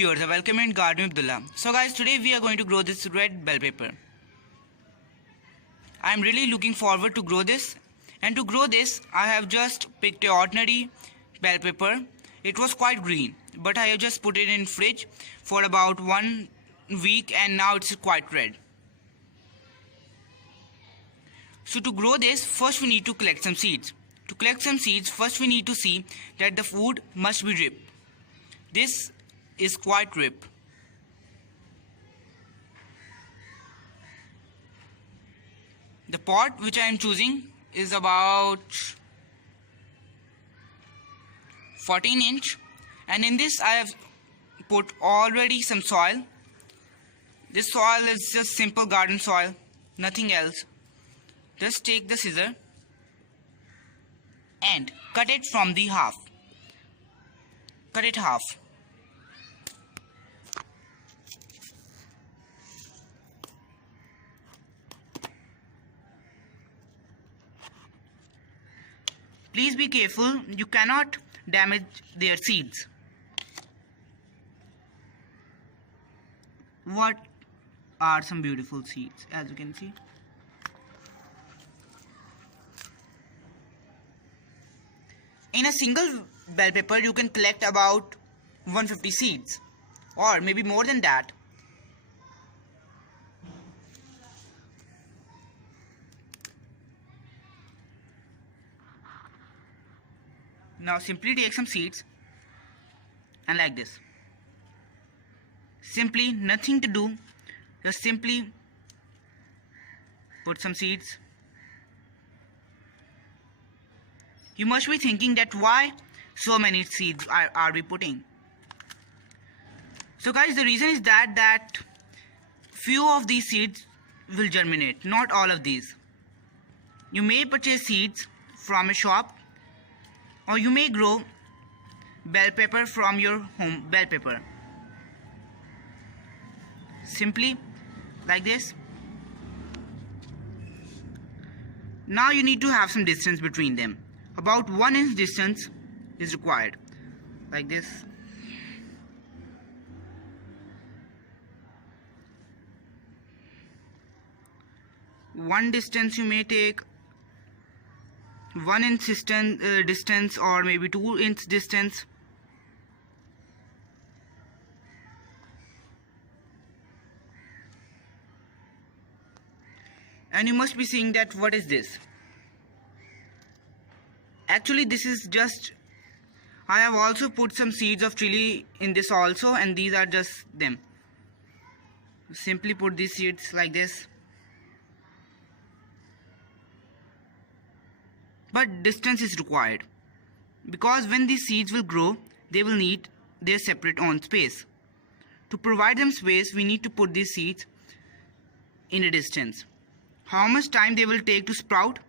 viewers, welcome in Garden Abdullah. So guys, today we are going to grow this red bell pepper. I am really looking forward to grow this, and to grow this I have just picked a ordinary bell pepper. It was quite green, but I have just put it in fridge for about 1 week and now it's quite red. So to grow this, first we need to collect some seeds. To collect some seeds, first we need to see that the food must be ripe. This is quite ripe. The pot which I am choosing is about 14 inch, and in this I have put already some soil. This soil is just simple garden soil, nothing else. Just take the scissor and cut it from the half. Cut it half. Please be careful, you cannot damage their seeds. What are some beautiful seeds, as you can see. In a single bell pepper you can collect about 150 seeds, or maybe more than that. Now simply take some seeds and like this. Simply nothing to do, just simply put some seeds. You must be thinking that why so many seeds are we putting? So guys, the reason is that few of these seeds will germinate, not all of these. You may purchase seeds from a shop, or you may grow bell pepper from your home bell pepper. Simply like this. Now you need to have some distance between them. About 1 inch distance is required. Like this. One distance you may take 1 inch distance, or maybe 2 inch distance. And you must be seeing that what is this? Actually this is just, I have also put some seeds of chili in this also, and these are just them. Simply put these seeds like this. But distance is required, because when these seeds will grow, they will need their separate own space. To provide them space, we need to put these seeds in a distance. How much time they will take to sprout?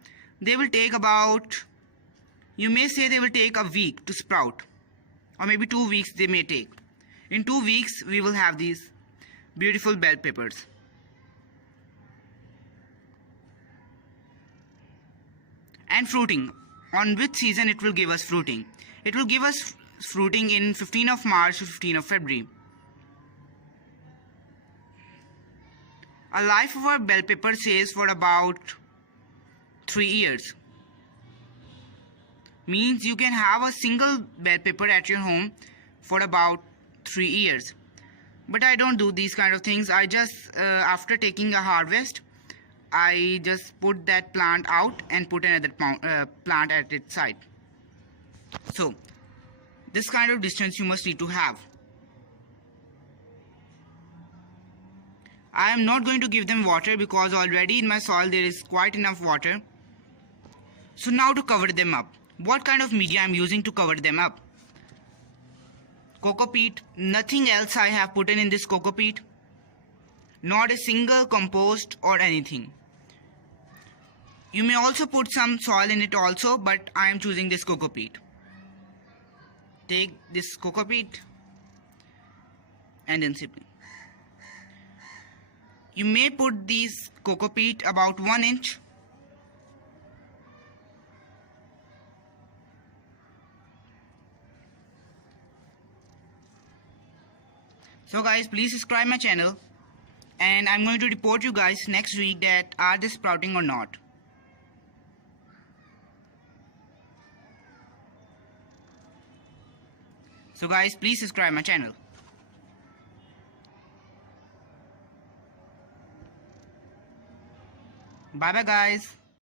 They will take about, you may say they will take a week to sprout, or maybe 2 weeks they may take. In 2 weeks we will have these beautiful bell peppers. And fruiting, on which season it will give us fruiting? It will give us fruiting in 15 of March to 15 of February. A life of our bell pepper says for about 3 years. Means you can have a single bell pepper at your home for about 3 years. But I don't do these kind of things. I just, after taking a harvest, I just put that plant out and put another plant at its side. So this kind of distance you must need to have. I am not going to give them water because already in my soil there is quite enough water. So now to cover them up. What kind of media I am using to cover them up? Coco peat. Nothing else I have put in this coco peat. Not a single compost or anything. You may also put some soil in it also, but I am choosing this coco peat. Take this coco peat and then simply. You may put these coco peat about 1 inch. So guys, please subscribe my channel, and I'm going to report you guys next week that are they sprouting or not. So guys, please subscribe my channel. Bye bye guys.